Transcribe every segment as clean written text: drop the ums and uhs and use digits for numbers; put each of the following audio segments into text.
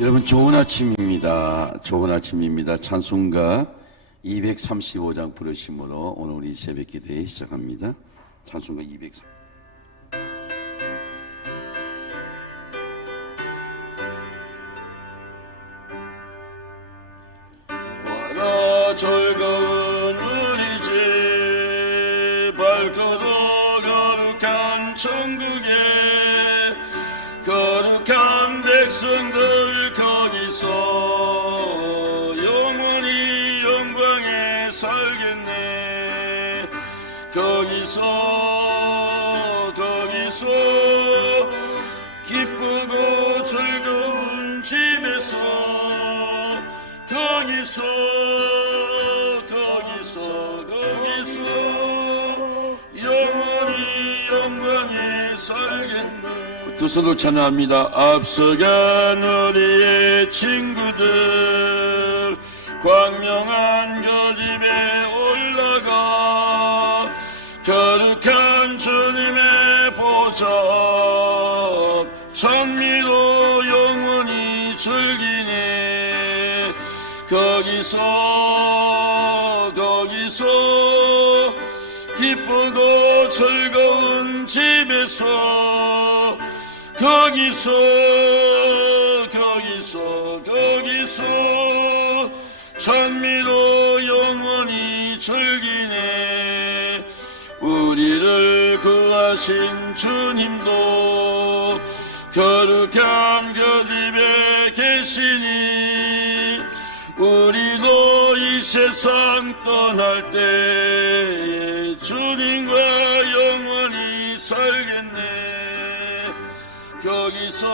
여러분 좋은 아침입니다. 좋은 아침입니다. 찬송가 235장 부르심으로 오늘 우리 새벽 기도회 시작합니다. 찬송가 235장. 와라 즐거운 우리 집 밝고도 거룩한 천국에 거룩한 백성들 거기서 영원히 영광에 살겠네. 거기서 기쁘고 즐거운 집에서 거기서 영원히 영광에 살겠네. 두 손으로 찬양합니다. 앞서간 우리의 친구들 광명한 그 집에 올라가 거룩한 주님의 보좌 찬미로 영원히 즐기네. 거기서 기쁘고 즐거운 집에서 거기서 찬미로 영원히 즐기네. 우리를 구하신 주님도 거룩한 그 집에 계시니 우리도 이 세상 떠날 때 주님과 영원히 살겠네. 거기서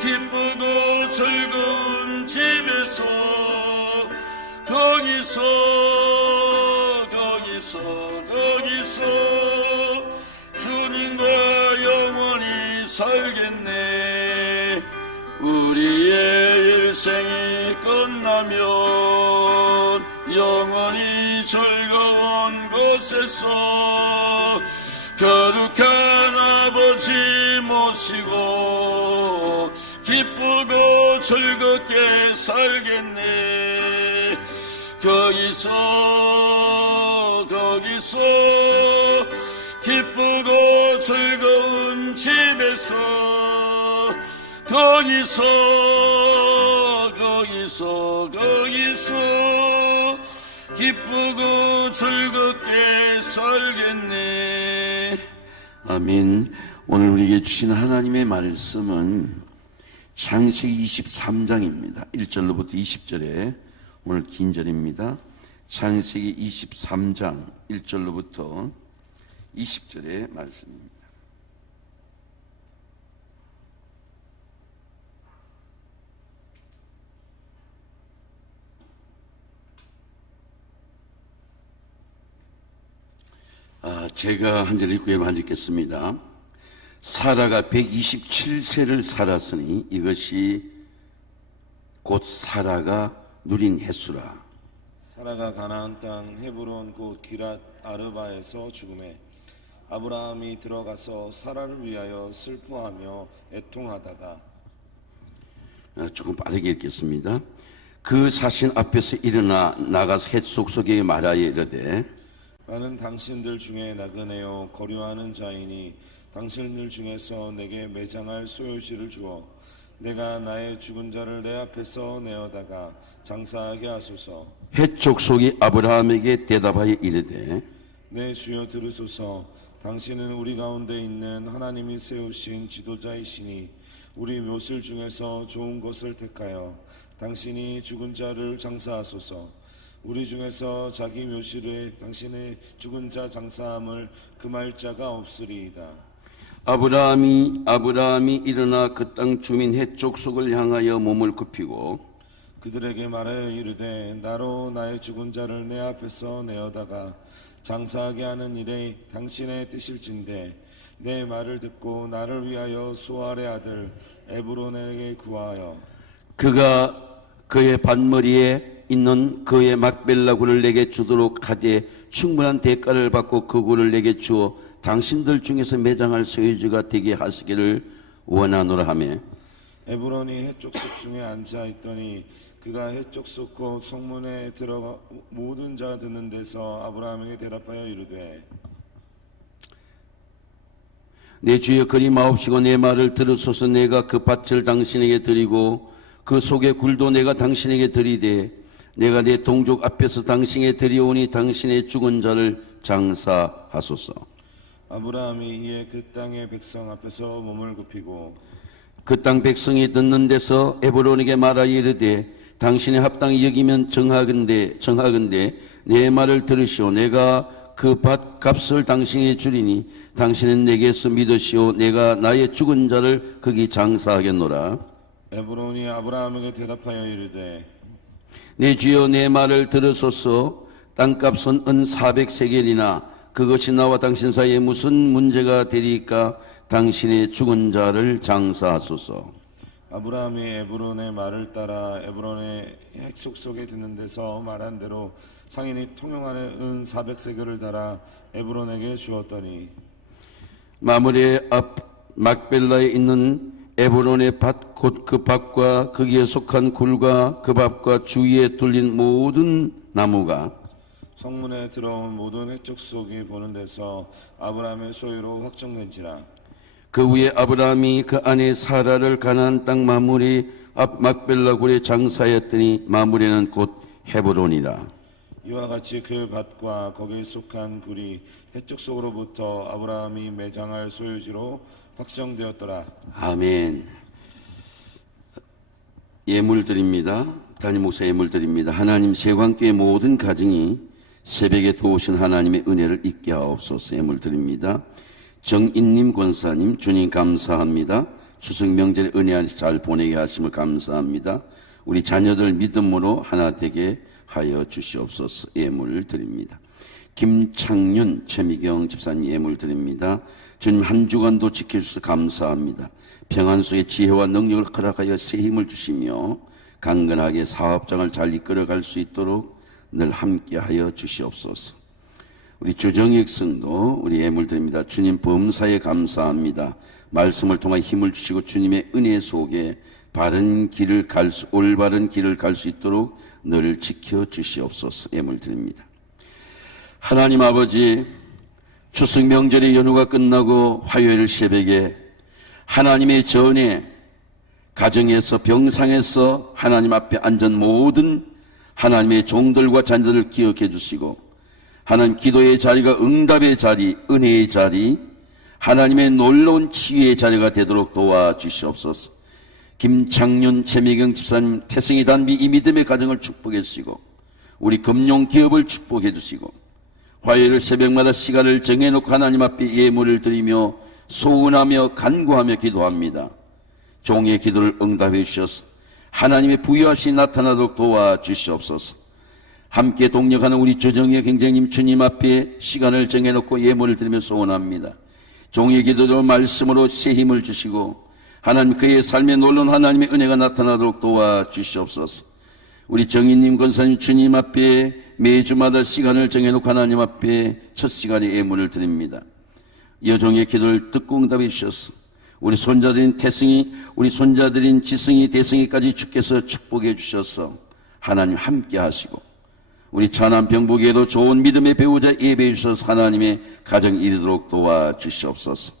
기쁘고 즐거운 집에서 거기서 주님과 영원히 살겠네. 우리의 일생이 끝나면 영원히 즐거운 곳에서 거룩한 아버지 모시고 기쁘고 즐겁게 살겠네. 거기서 기쁘고 즐거운 집에서 거기서 기쁘고 즐겁게 살겠네. 아멘. 오늘 우리에게 주신 하나님의 말씀은 창세기 23장입니다. 1절로부터 20절에 오늘 긴 절입니다. 창세기 23장 1절로부터 20절의 말씀입니다. 제가 한 절 읽고 말 읽겠습니다. 사라가 127세를 살았으니 이것이 곧 사라가 누린 횟수라. 사라가 가나안 땅 헤브론 곧 기랏 아르바에서 죽음에 아브라함이 들어가서 사라를 위하여 슬퍼하며 애통하다가. 조금 빠르게 읽겠습니다. 그 사신 앞에서 일어나 나가서 헷 속속에 말하여 이르되 나는 당신들 중에 나그네요 거류하는 자이니 당신들 중에서 내게 매장할 소요시를 주어 내가 나의 죽은 자를 내 앞에서 내어다가 장사하게 하소서. 헷 족속이 아브라함에게 대답하여 이르되 내 주여 들으소서. 당신은 우리 가운데 있는 하나님이 세우신 지도자이시니 우리 묘실 중에서 좋은 것을 택하여 당신이 죽은 자를 장사하소서. 우리 중에서 자기 묘실에 당신의 죽은 자 장사함을 금할 자가 없으리이다. 아브라함이 일어나 그 땅 주민 헷 족속을 향하여 몸을 굽히고 그들에게 말하여 이르되 나로 나의 죽은 자를 내 앞에서 내어다가 장사하게 하는 일에 당신의 뜻일진데 내 말을 듣고 나를 위하여 수알의 아들 에브론에게 구하여 그가 그의 밭머리에 있는 그의 막벨라 굴을 내게 주도록 하되 충분한 대가를 받고 그 굴을 내게 주어 당신들 중에서 매장할 소유주가 되게 하시기를 원하노라 하며 에브론이 해족속 중에 앉아 있더니 그가 해족속 곧 성문에 들어가 모든 자가 듣는 데서 아브라함에게 대답하여 이르되 내 주여 그리 마옵시고 내 말을 들으소서. 내가 그 밭을 당신에게 드리고 그 속의 굴도 내가 당신에게 드리되 내가 내 동족 앞에서 당신에게 드리오니 당신의 죽은 자를 장사하소서. 아브라함이 이에 그 땅의 백성 앞에서 몸을 굽히고 그 땅 백성이 듣는 데서 에브론에게 말하여 이르되 당신의 합당히 여기면 정하건대 내 말을 들으시오. 내가 그 밭 값을 당신에게 주리니 당신은 내게서 믿으시오. 내가 나의 죽은 자를 거기 장사하겠노라. 에브론이 아브라함에게 대답하여 이르되 내 주여 내 말을 들으소서. 땅값은 은 400세겔이나 그것이 나와 당신 사이에 무슨 문제가 되리까? 당신의 죽은 자를 장사하소서. 아브라함이 에브론의 말을 따라 에브론의 핵속 속에 듣는 데서 말한 대로 상인이 통용안에 은 400세겔을 달아 에브론에게 주었더니 마므레 앞 막벨라에 있는 에브론의 밭 곧 그 밭과 거기에 속한 굴과 그 밭과 주위에 뚫린 모든 나무가 성문에 들어온 모든 해적 속이 보는 데서 아브라함의 소유로 확정된지라. 그 위에 아브라함이 그 안에 사라를 가나안 땅 마므레 앞 막벨라 굴에 장사하였더니 마므레는 곧 헤브론이라. 이와 같이 그 밭과 거기에 속한 굴이 해적 속으로부터 아브라함이 매장할 소유지로 확정되었더라. 아멘. 예물 드립니다. 담임 목사 예물 드립니다. 하나님 세관교회 모든 가정이 새벽에 도우신 하나님의 은혜를 잊게 하옵소서. 예물 드립니다. 정인님 권사님 주님 감사합니다. 추석 명절에 은혜 안에서 잘 보내게 하심을 감사합니다. 우리 자녀들 믿음으로 하나 되게 하여 주시옵소서. 예물 드립니다. 김창윤 최미경 집사님 예물 드립니다. 주님 한 주간도 지켜주셔서 감사합니다. 평안 속에 지혜와 능력을 허락하여 새 힘을 주시며 강건하게 사업장을 잘 이끌어갈 수 있도록 늘 함께하여 주시옵소서. 우리 주정익 성도 우리 예물 드립니다. 주님 범사에 감사합니다. 말씀을 통해 힘을 주시고 주님의 은혜 속에 올바른 길을 갈 수 있도록 늘 지켜주시옵소서. 예물 드립니다. 하나님 아버지, 추석 명절의 연휴가 끝나고 화요일 새벽에 하나님의 전에 가정에서 병상에서 하나님 앞에 앉은 모든 하나님의 종들과 자녀들을 기억해 주시고 하나님 기도의 자리가 응답의 자리, 은혜의 자리, 하나님의 놀라운 치유의 자리가 되도록 도와주시옵소서. 김창윤, 최미경 집사님, 태승이 단비 이 믿음의 가정을 축복해 주시고 우리 금융기업을 축복해 주시고 화요일 새벽마다 시간을 정해놓고 하나님 앞에 예물을 드리며 소원하며 간구하며 기도합니다. 종의 기도를 응답해 주셔서 하나님의 부유하심이 나타나도록 도와주시옵소서. 함께 동력하는 우리 주정의 경쟁님 주님 앞에 시간을 정해놓고 예물을 드리며 소원합니다. 종의 기도로 말씀으로 새 힘을 주시고 하나님 그의 삶에 놀라운 하나님의 은혜가 나타나도록 도와주시옵소서. 우리 정인님 권사님 주님 앞에 매주마다 시간을 정해놓고 하나님 앞에 첫 시간에 예물을 드립니다. 여종의 기도를 듣고 응답해 주셔서 우리 손자들인 태승이, 우리 손자들인 지승이, 대승이까지 주께서 축복해 주셔서 하나님 함께 하시고 우리 차남 병복에도 좋은 믿음의 배우자 예배해 주셔서 하나님의 가정 이르도록 도와주시옵소서.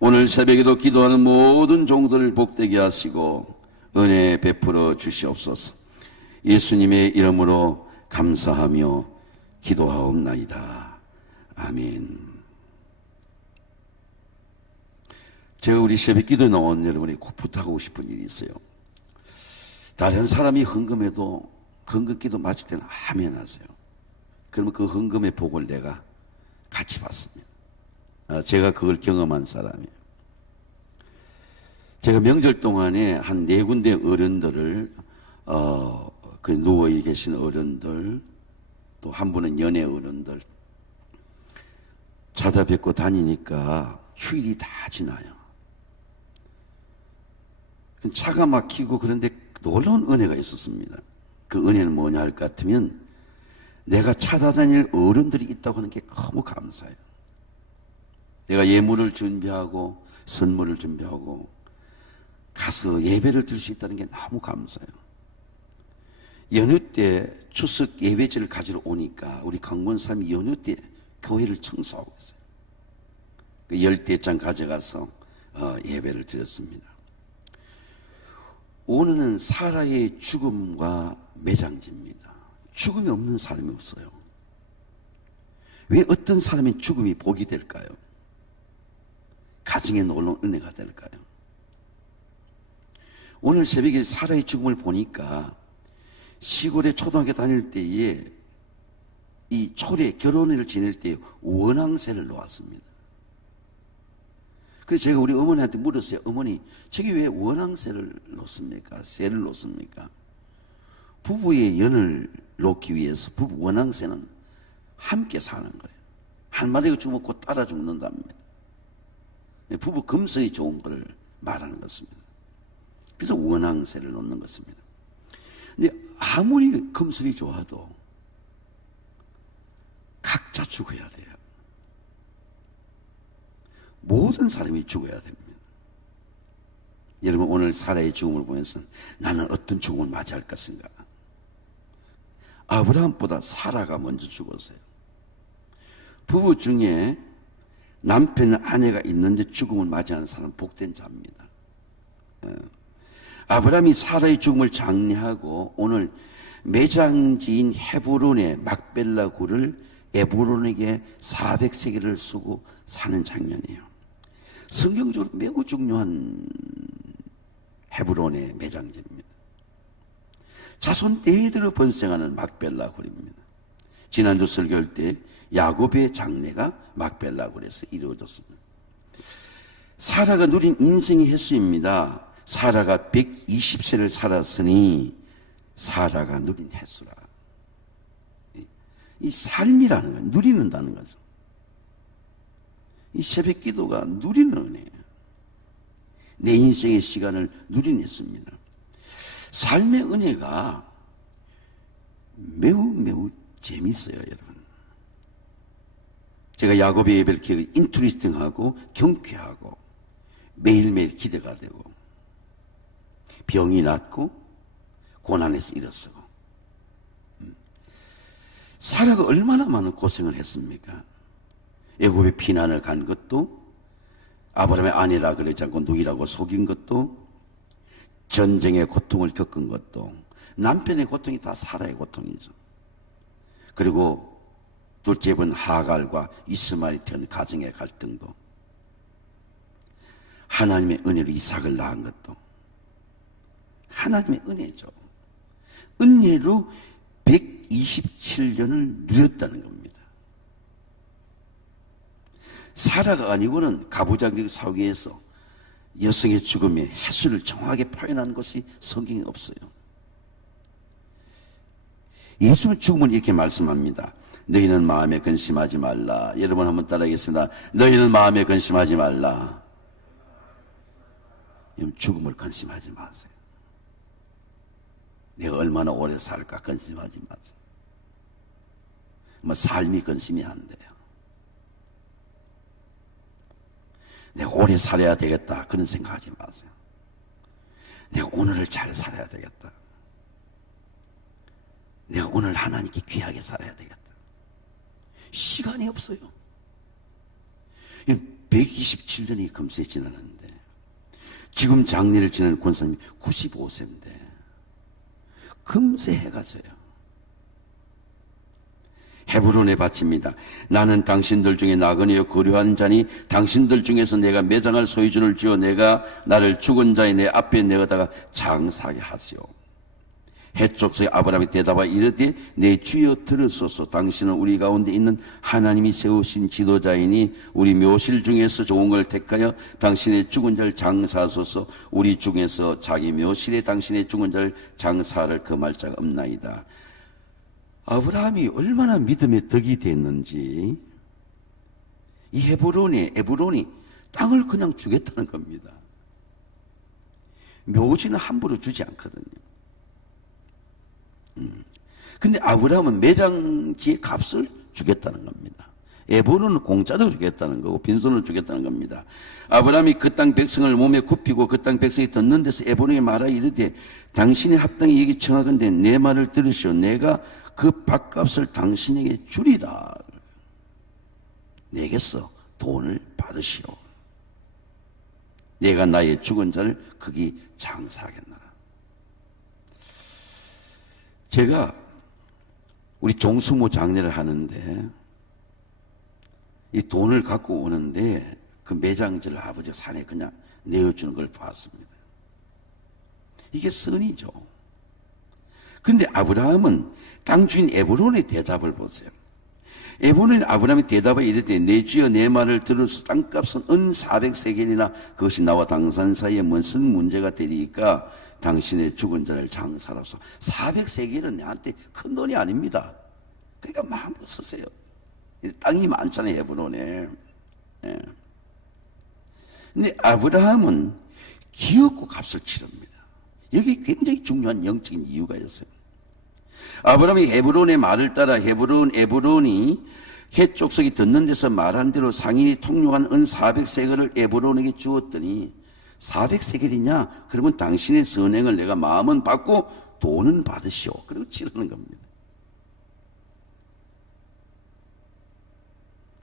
오늘 새벽에도 기도하는 모든 종들을 복되게 하시고 은혜 베풀어 주시옵소서. 예수님의 이름으로 감사하며 기도하옵나이다. 아멘. 제가 우리 새벽 기도에 나온 여러분이 꼭 부탁하고 싶은 일이 있어요. 다른 사람이 헌금해도 헌금 기도 마칠 때는 아멘 하세요. 그러면 그 헌금의 복을 내가 같이 받습니다. 제가 그걸 경험한 사람이에요. 제가 명절 동안에 한 4군데 어른들을 그 누워 계신 어른들, 또 한 분은 연애 어른들 찾아뵙고 다니니까 휴일이 다 지나요. 차가 막히고 그런데 놀라운 은혜가 있었습니다. 그 은혜는 뭐냐 할 것 같으면 내가 찾아다닐 어른들이 있다고 하는 게 너무 감사해요. 내가 예물을 준비하고 선물을 준비하고 가서 예배를 드릴 수 있다는 게 너무 감사해요. 연휴 때 추석 예배제를 가지러 오니까 우리 강원 사람이 연휴 때 교회를 청소하고 있어요. 그 10대장 가져가서 예배를 드렸습니다. 오늘은 사라의 죽음과 매장지입니다. 죽음이 없는 사람이 없어요. 왜 어떤 사람의 죽음이 복이 될까요? 가정에 놀라운 은혜가 될까요? 오늘 새벽에 사라의 죽음을 보니까 시골에 초등학교 다닐 때에 이 초래 결혼을 지낼 때 원앙새를 놓았습니다. 그래서 제가 우리 어머니한테 물었어요. 어머니, 저기 왜 원앙새를 놓습니까? 새를 놓습니까? 부부의 연을 놓기 위해서 부부 원앙새는 함께 사는 거예요. 한 마리가 죽으면 곧 따라 죽는답니다. 부부 금슬이 좋은 것을 말하는 것입니다. 그래서 원앙새를 놓는 것입니다. 근데 아무리 금슬이 좋아도 각자 죽어야 돼요. 모든 사람이 죽어야 됩니다. 여러분, 오늘 사라의 죽음을 보면서 나는 어떤 죽음을 맞이할 것인가? 아브라함보다 사라가 먼저 죽었어요. 부부 중에 남편, 아내가 있는데 죽음을 맞이하는 사람은 복된 자입니다. 아브라함이 사라의 죽음을 장려하고 오늘 매장지인 헤브론의 막벨라 굴을 에브론에게 400세겔을 쓰고 사는 장면이에요. 성경적으로 매우 중요한 헤브론의 매장지입니다. 자손 대대로 번성하는 막벨라 굴입니다. 지난주 설교할 때 야곱의 장례가 막벨라 굴에서 이루어졌습니다. 사라가 누린 인생의 횟수입니다. 사라가 120세를 살았으니 사라가 누린 횟수라. 이 삶이라는 건 누리는다는 거죠. 이 새벽 기도가 누리는 은혜예요. 내 인생의 시간을 누리냈습니다. 삶의 은혜가 매우 재밌어요, 여러분. 제가 야곱의 예배를 기억해 인트리스팅하고 경쾌하고 매일매일 기대가 되고 병이 낫고 고난에서 일어서고. 사라가 얼마나 많은 고생을 했습니까? 애굽에 피난을 간 것도, 아브라함의 아내라 그러지 않고 누이라고 속인 것도, 전쟁의 고통을 겪은 것도, 남편의 고통이 다 사라의 고통이죠. 그리고 둘째 분 하갈과 이스마엘이 태어난 가정의 갈등도, 하나님의 은혜로 이삭을 낳은 것도 하나님의 은혜죠. 은혜로 127년을 누렸다는 겁니다. 사라가 아니고는 가부장적 사회에서 여성의 죽음의 횟수를 정확하게 표현한 것이 성경에 없어요. 예수는 죽음을 이렇게 말씀합니다. 너희는 마음에 근심하지 말라. 여러분 한번 따라하겠습니다. 너희는 마음에 근심하지 말라. 죽음을 근심하지 마세요. 내가 얼마나 오래 살까 근심하지 마세요. 뭐 삶이 근심이 안 돼요. 내가 오래 살아야 되겠다 그런 생각하지 마세요. 내가 오늘을 잘 살아야 되겠다. 내가 오늘 하나님께 귀하게 살아야 되겠다. 시간이 없어요. 127년이 금세 지나는데 지금 장례를 지내는 권사님이 95세인데 금세 해가 져요. 헤브론에 바칩니다. 나는 당신들 중에 나그네요 거류한 자니 당신들 중에서 내가 매장할 소유주를 지어 내가 나를 죽은 자의 내 앞에 내어다가 장사하게 하시오. 해족속의 아브라함이 대답하여 이르되 내 주여 들으소서. 당신은 우리 가운데 있는 하나님이 세우신 지도자이니 우리 묘실 중에서 좋은 걸 택하여 당신의 죽은 자를 장사하소서. 우리 중에서 자기 묘실에 당신의 죽은 자를 장사를 금할 자가 없나이다. 아브라함이 얼마나 믿음의 덕이 됐는지 이 에브론이 땅을 그냥 주겠다는 겁니다. 묘지는 함부로 주지 않거든요. 근데 아브라함은 매장지의 값을 주겠다는 겁니다. 에브론은 공짜로 주겠다는 거고 빈손으로 주겠다는 겁니다. 아브라함이 그 땅 백성을 몸에 굽히고 그 땅 백성이 듣는 데서 에브론에게 말하여 이르되 당신의 합당히 여기 청하건대 내 말을 들으시오. 내가 그 밭값을 당신에게 주리다. 내게서 돈을 받으시오. 내가 나의 죽은 자를 거기 장사하겠노라. 제가 우리 종수모 장례를 하는데 이 돈을 갖고 오는데 그 매장지를 아버지가 산에 그냥 내어주는 걸 봤습니다. 이게 선이죠. 그런데 아브라함은 땅 주인 에브론의 대답을 보세요. 에브론은 아브라함의 대답에 이르되 내 주여 내 말을 들어서 땅값은 은 400세겔이나 그것이 나와 당산 사이에 무슨 문제가 되리까 당신의 죽은 자를 장사로서 400세겔은 내한테 큰 돈이 아닙니다. 그러니까 마음껏 쓰세요. 땅이 많잖아요, 에브론에. 예. 근데 아브라함은 기업고 값을 치릅니다. 여기 굉장히 중요한 영적인 이유가 있어요. 아브라함이 헤브론의 말을 따라 에브론이 해 족속이 듣는 데서 말한 대로 상인이 통용한 은 400세겔을 에브론에게 주었더니 400세겔이냐? 그러면 당신의 선행을 내가 마음은 받고 돈은 받으시오. 그리고 치르는 겁니다.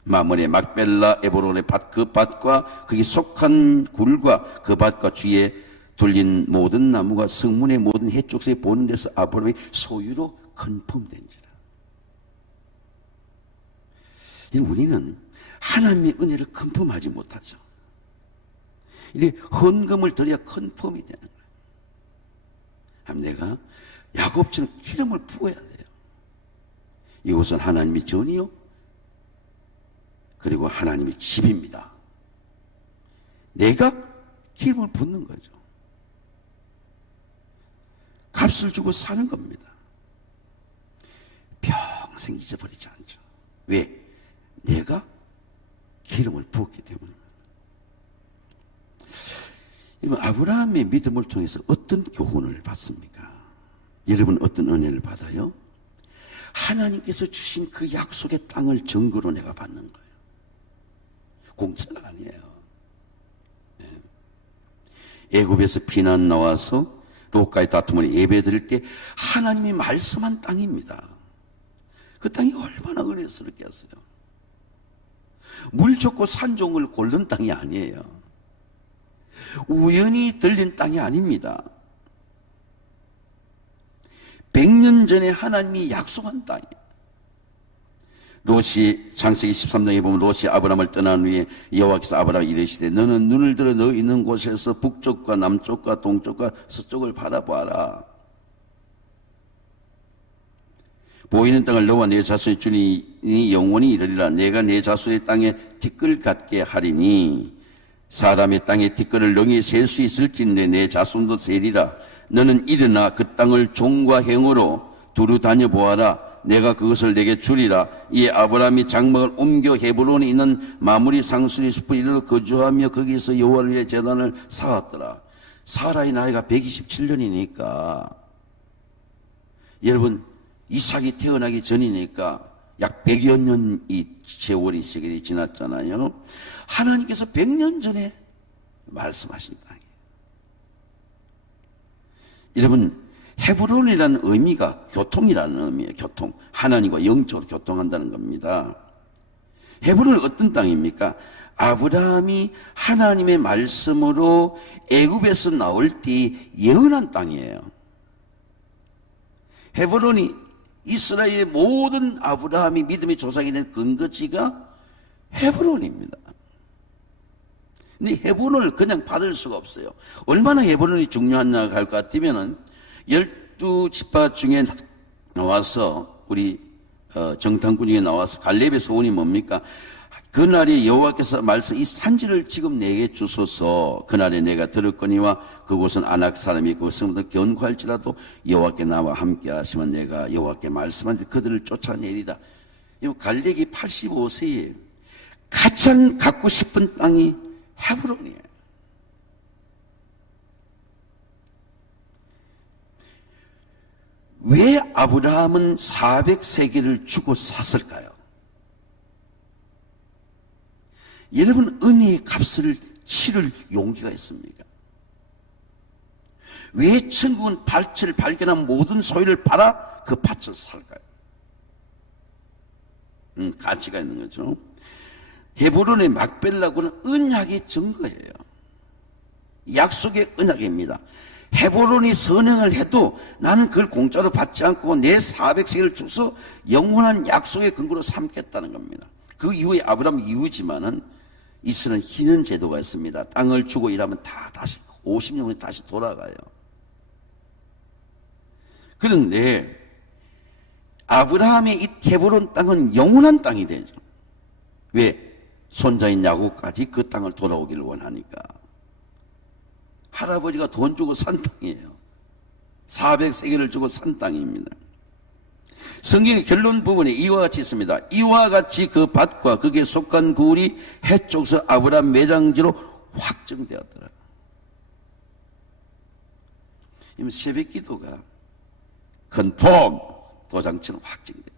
마므네 막벨라 에브론의 밭 그 밭과 거기 속한 굴과 그 밭과 주위에 둘린 모든 나무가 성문의 모든 해쪽에 보는 데서 아브라함의 소유로 컨펌된지라. 우리는 하나님의 은혜를 컨펌하지 못하죠. 이제 헌금을 드려야 컨펌이 되는 거예요. 내가 야곱처럼 기름을 부어야 돼요. 이곳은 하나님의 전이요 그리고 하나님의 집입니다. 내가 기름을 붓는 거죠. 값을 주고 사는 겁니다. 평생 잊어버리지 않죠. 왜? 내가 기름을 부었기 때문입니다. 아브라함의 믿음을 통해서 어떤 교훈을 받습니까? 여러분 어떤 은혜를 받아요? 하나님께서 주신 그 약속의 땅을 증거로 내가 받는 거예요. 공짜가 아니에요. 애굽에서 피난 나와서 롯과의 다툼을 예배 드릴 때 하나님이 말씀한 땅입니다. 그 땅이 얼마나 은혜스럽겠어요. 물 좋고 산 좋은 걸 고른 땅이 아니에요. 우연히 들린 땅이 아닙니다. 100년 전에 하나님이 약속한 땅이에요. 롯이 창세기 13장에 보면 롯이 아브라함을 떠난 후에 여호와께서 아브라함에게 이르시되 너는 눈을 들어 너 있는 곳에서 북쪽과 남쪽과 동쪽과 서쪽을 바라보아라. 보이는 땅을 너와 내 자손의 주니 영원히 이르리라. 내가 내 자손의 땅에 티끌 같게 하리니 사람의 땅에 티끌을 능히 셀 수 있을진데 내 자손도 세리라. 너는 일어나 그 땅을 종과 행으로 두루 다녀보아라. 내가 그것을 내게 주리라. 이에 아브라함이 장막을 옮겨 헤브론에 있는 마무리 상수리 숲을 이르러 거주하며 거기서 여호와를 위해 제단을 쌓았더라. 사라의 나이가 127년이니까 여러분 이삭이 태어나기 전이니까 약 100여 년이 세월이 세월이 지났잖아요. 하나님께서 100년 전에 말씀하신 땅이에요. 여러분 헤브론이라는 의미가 교통이라는 의미예요. 교통. 하나님과 영적으로 교통한다는 겁니다. 헤브론은 어떤 땅입니까? 아브라함이 하나님의 말씀으로 애굽에서 나올 때 예언한 땅이에요. 헤브론이 이스라엘의 모든 아브라함이 믿음의 조상이 된 근거지가 헤브론입니다. 근데 헤브론을 그냥 받을 수가 없어요. 얼마나 헤브론이 중요하냐 할 것 같으면은 12지파 중에 나와서 우리 정탐꾼 중에 나와서 갈렙의 소원이 뭡니까? 그날에 여호와께서 말씀 이 산지를 지금 내게 주소서. 그날에 내가 들었거니와 그곳은 아낙 사람이 그것은 견고할지라도 여호와께 나와 함께 하시면 내가 여호와께 말씀한 그들을 쫓아내리다. 갈렙이 85세에 가장 갖고 싶은 땅이 헤브론이에요. 왜 아브라함은 400세겔을 주고 샀을까요? 여러분, 은혜의 값을 치를 용기가 있습니까? 왜 천국은 밭을 발견한 모든 소유를 팔아 그 밭을 살까요? 가치가 있는 거죠. 헤브론의 막벨라고는 언약의 증거예요. 약속의 언약입니다. 헤브론이 선행을 해도 나는 그걸 공짜로 받지 않고 내 400세계를 줘서 영원한 약속의 근거로 삼겠다는 겁니다. 그 이후에 아브라함 이후지만은 이스라엘은 희는 제도가 있습니다. 땅을 주고 일하면 다 다시 50년 후에 다시 돌아가요. 그런데 아브라함의 이 헤브론 땅은 영원한 땅이 되죠. 왜? 손자인 야곱까지 그 땅을 돌아오기를 원하니까. 할아버지가 돈 주고 산 땅이에요. 400세계를 주고 산 땅입니다. 성경의 결론 부분에 이와 같이 있습니다. 이와 같이 그 밭과 거기에 속한 구울이 해쪽서 아브라함 매장지로 확정되었더라. 이 새벽 기도가 컨펌 도장처럼 확정돼요.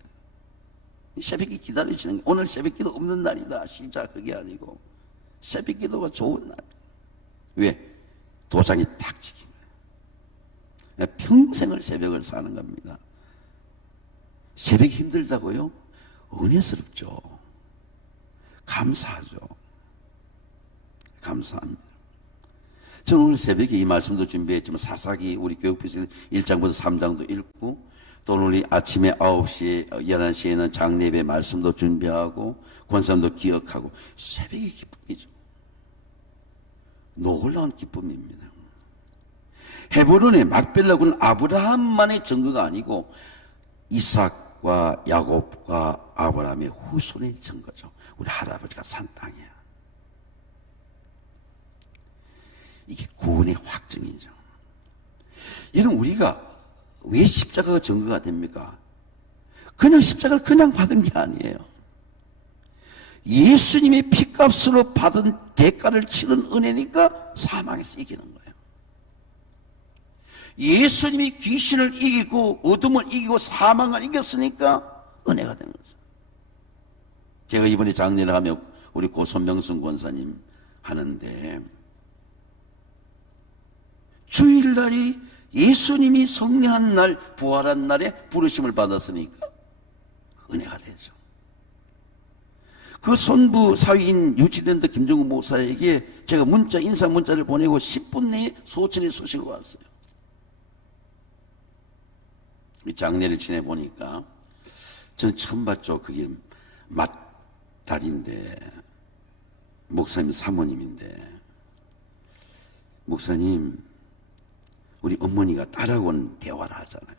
새벽이 기다려지는 게 오늘 새벽 기도 없는 날이다 시작 그게 아니고 새벽 기도가 좋은 날. 왜? 도장이 탁 찍힌 거예요. 평생을 새벽을 사는 겁니다. 새벽이 힘들다고요? 은혜스럽죠. 감사하죠. 감사합니다. 저는 오늘 새벽에 이 말씀도 준비했지만 사사기 우리 교육부에서 1장부터 3장도 읽고 또 오늘 아침에 9시에 11시에는 장례배 말씀도 준비하고 권사님도 기억하고 새벽의 기쁨이죠. 놀라운 기쁨입니다. 헤브론의 막벨라군은 아브라함만의 증거가 아니고 이삭과 야곱과 아브라함의 후손의 증거죠. 우리 할아버지가 산 땅이야. 이게 구원의 확증이죠. 이런 우리가 왜 십자가가 증거가 됩니까? 그냥 십자가를 그냥 받은 게 아니에요. 예수님의 피값으로 받은 대가를 치른 은혜니까 사망에서 이기는 거예요. 예수님이 귀신을 이기고 어둠을 이기고 사망을 이겼으니까 은혜가 된 거죠. 제가 이번에 장례를 하며 우리 고 손명순 권사님 하는데 주일날이 예수님이 성례한 날, 부활한 날에 부르심을 받았으니까 은혜가 되죠. 그 손부 사위인 유치랜드 김정우 목사에게 제가 인사 문자를 보내고 10분 내에 소천의 소식을 왔어요. 장례를 지내보니까 저는 처음 봤죠. 그게 맏딸인데 목사님 사모님인데 목사님 우리 어머니가 딸하고는 대화를 하잖아요.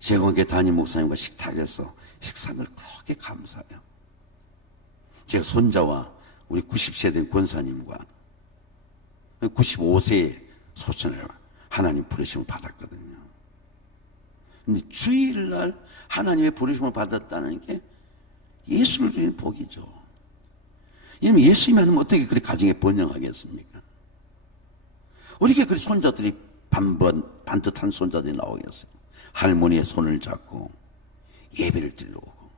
제가 함께 담임 목사님과 식탁에서 식사를 그렇게 감사해요. 제가 손자와 우리 90세 된 권사님과 95세의 소천을 하나님 부르심을 받았거든요. 근데 주일날 하나님의 부르심을 받았다는 게 예수를 드리는 복이죠. 이러면 예수님이 하면 어떻게 그렇게 가정에 번영하겠습니까? 어떻게 그 손자들이 반듯한 손자들이 나오겠어요? 할머니의 손을 잡고 예배를 드리러 오고.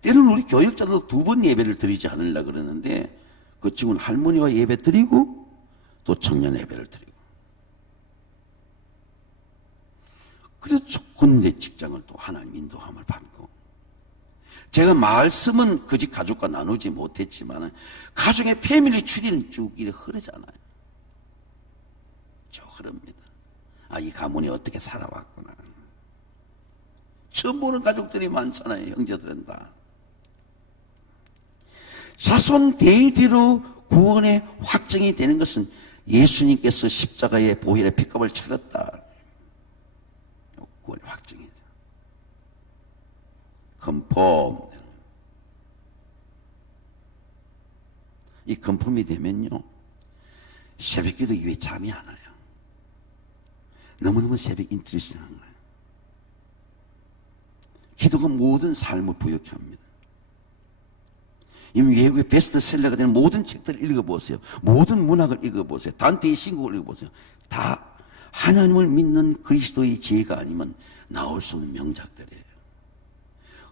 때로는 우리 교역자도 2번 예배를 드리지 않으려고 그러는데 그 친구는 할머니와 예배 드리고 또 청년 예배를 드리고. 그래서 좋은 내 직장을 또 하나님 인도함을 받고. 제가 말씀은 그 집 가족과 나누지 못했지만 가족의 패밀리 추리는 쭉 이렇게 흐르잖아요. 쭉 흐릅니다. 아, 이 가문이 어떻게 살아왔구나. 처음 보는 가족들이 많잖아요. 형제들은 다. 자손 대대로 구원의 확정이 되는 것은 예수님께서 십자가의 보혈의 피값을 치렀다. 구원의 확정이죠. 컨펌. 이 컨펌이 되면요, 새벽기도 이후에 잠이 안 와요. 너무너무 새벽 인트리스팅한 거예요. 기도가 모든 삶을 부욕해 합니다. 이미 외국의 베스트셀러가 되는 모든 책들을 읽어보세요. 모든 문학을 읽어보세요. 단테의 신곡을 읽어보세요. 다 하나님을 믿는 그리스도의 지혜가 아니면 나올 수 없는 명작들이에요.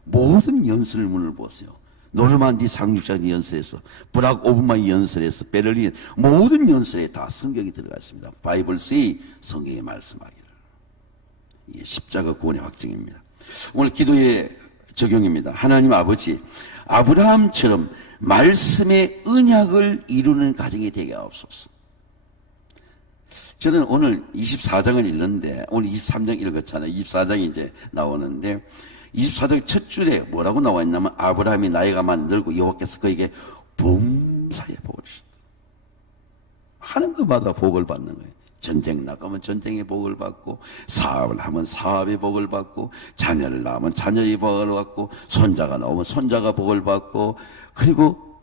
모든 연설문을 보세요. 노르만디 상륙작전 연설에서 브락 오브만 연설에서 베를린 모든 연설에 다 성경이 들어가 있습니다. 바이블스의 성경이 말씀하기를. 이게 십자가 구원의 확증입니다. 오늘 기도의 적용입니다. 하나님 아버지, 아브라함처럼 말씀의 언약을 이루는 가정이 되게 하옵소서. 저는 오늘 24장을 읽는데, 오늘 23장 읽었잖아요. 24장이 이제 나오는데, 24장 첫 줄에 뭐라고 나와 있냐면, 아브라함이 나이가 많이 늙고 여호와께서 그에게 범사에 복을 주셨다. 하는 것마다 복을 받는 거예요. 전쟁 나가면 전쟁의 복을 받고, 사업을 하면 사업의 복을 받고, 자녀를 낳으면 자녀의 복을 받고, 손자가 나오면 손자가 복을 받고, 그리고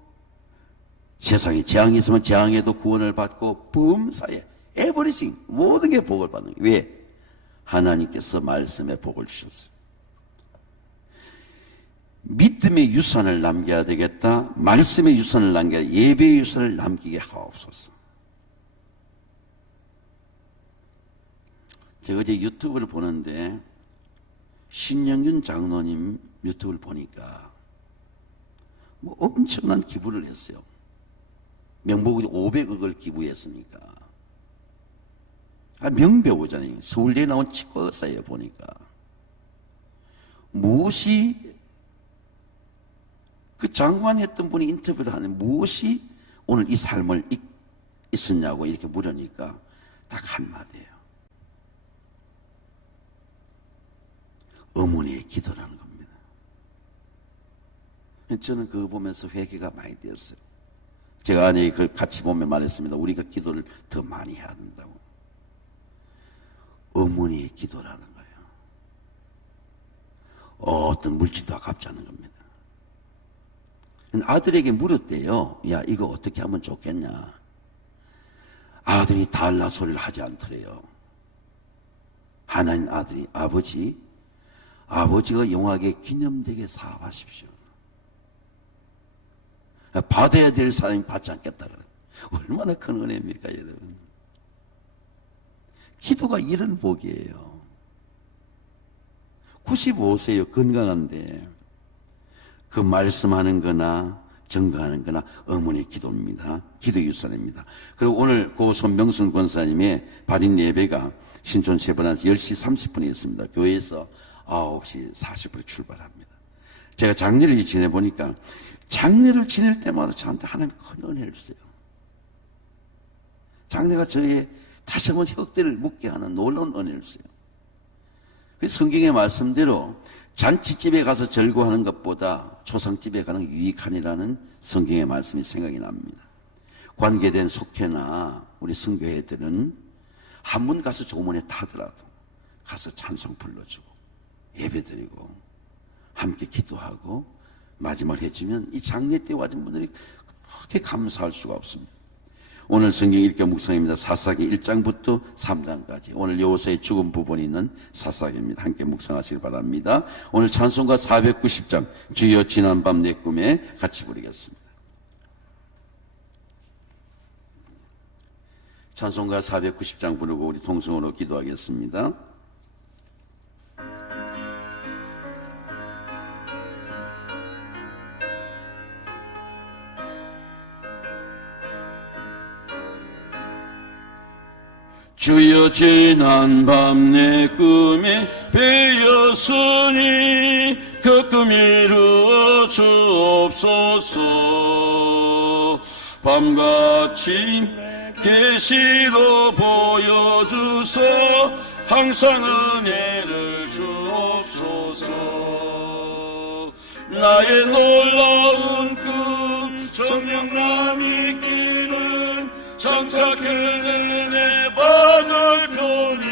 세상에 재앙이 있으면 재앙에도 구원을 받고, 범사에 에버리싱 모든 게 복을 받는 거예요. 왜? 하나님께서 말씀에 복을 주셨어요. 믿음의 유산을 남겨야 되겠다. 말씀의 유산을 남겨야, 예배의 유산을 남기게 하옵소서. 제가 어제 유튜브를 보는데 신영균 장로님 유튜브를 보니까 뭐 엄청난 기부를 했어요. 명복이 500억을 기부했으니까. 명배우잖아요. 서울대에 나온 치과 의사예요. 보니까 무엇이 그 장관 했던 분이 인터뷰를 하는 무엇이 오늘 이 삶을 있었냐고 이렇게 물으니까 딱 한마디예요. 어머니의 기도라는 겁니다. 저는 그거 보면서 회개가 많이 되었어요. 제가 아내에 그걸 같이 보면 말했습니다. 우리가 기도를 더 많이 해야 된다고. 어머니의 기도라는 거예요. 어떤 물질도 아깝지 않은 겁니다. 아들에게 물었대요. 야, 이거 어떻게 하면 좋겠냐. 아들이 달라 소리를 하지 않더래요. 하나님 아들이, 아버지가 영화계 기념되게 사업하십시오. 받아야 될 사람이 받지 않겠다 그래. 얼마나 큰 은혜입니까, 여러분. 기도가 이런 복이에요. 95세요. 건강한데 그 말씀하는 거나 증거하는 거나 어머니 기도입니다. 기도 유산입니다. 그리고 오늘 고 손병순 권사님의 발인 예배가 신촌 세번안에서 10시 30분에 있습니다. 교회에서 9시 40분에 출발합니다. 제가 장례를 지내보니까 장례를 지낼 때마다 저한테 하나님이 큰 은혜를 주세요. 장례가 저의 다시 한번 혁대를 묻게 하는 놀라운 은혜를 주세요. 그 성경의 말씀대로 잔치집에 가서 절구하는 것보다 초상집에 가는 게 유익하니라는 성경의 말씀이 생각이 납니다. 관계된 속회나 우리 선교회들은 한 번 가서 조문에 타더라도 가서 찬송 불러주고 예배드리고 함께 기도하고 마지막을 해주면 이 장례 때 와준 분들이 그렇게 감사할 수가 없습니다. 오늘 성경 읽기 묵상입니다. 사사기 1장부터 3장까지 오늘 여호수아의 죽은 부분이 있는 사사기입니다. 함께 묵상하시길 바랍니다. 오늘 찬송가 490장 주여 지난밤 내 꿈에 같이 부르겠습니다. 찬송가 490장 부르고 우리 통성으로 기도하겠습니다. 주여 지난밤 내 꿈에 베었으니 그 꿈 이루어 주옵소서. 밤같이 계시로 보여주소. 항상 은혜를 주옵소서. 나의 놀라운 꿈 정령남이 끼는 장차 그 은혜 받을 편이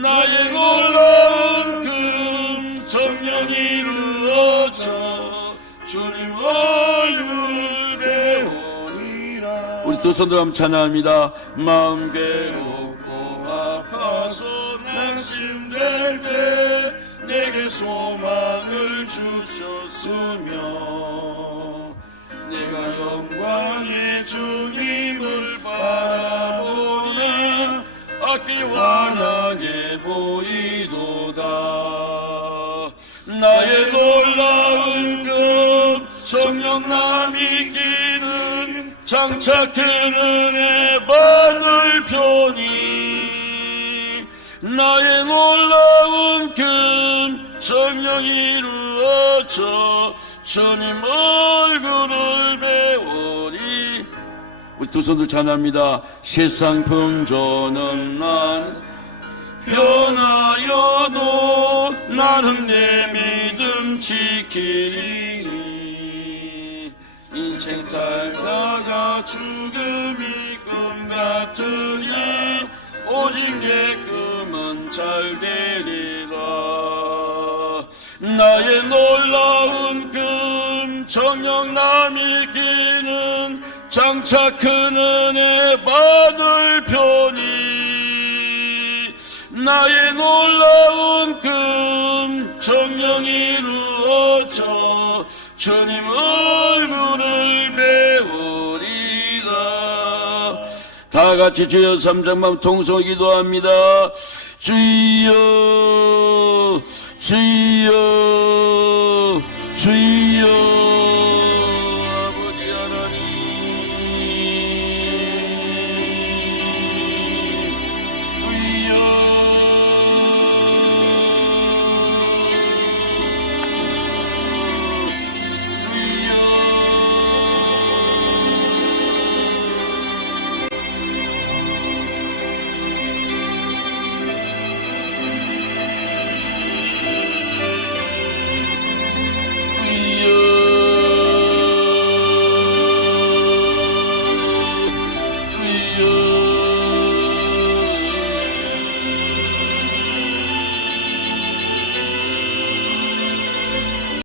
나의 놀라운 꿈 정령 이루어져 주님 얼굴을 배우리라. 우리 두 손들 한번 찬양합니다. 마음 괴롭고 아파서 낙심될 때 내게 소망을 주셨으며 내가 영광의 주님을 바라보나 악기 환하게 보이도다. 나의 놀라운 정령남이 끼는 장차 그는혜 받을 편이 나의 놀라운 금 정령이 이루어져 주님 얼굴을 배우니 우리 두 손을 찬합니다. 세상 범전은 난 변하여도 나는 내 믿음 지키리 인생 살다가 죽음이 꿈 같으니 오직 내 꿈은 잘 되리라 나의 놀라운 금 정령남이 끼는 장차 큰 은혜 받을 편이 나의 놀라운 금 정령이 이루어져 주님 얼굴을 배우리라 다 같이 주여 삼장만 통성 기도합니다. 주여 주여 주여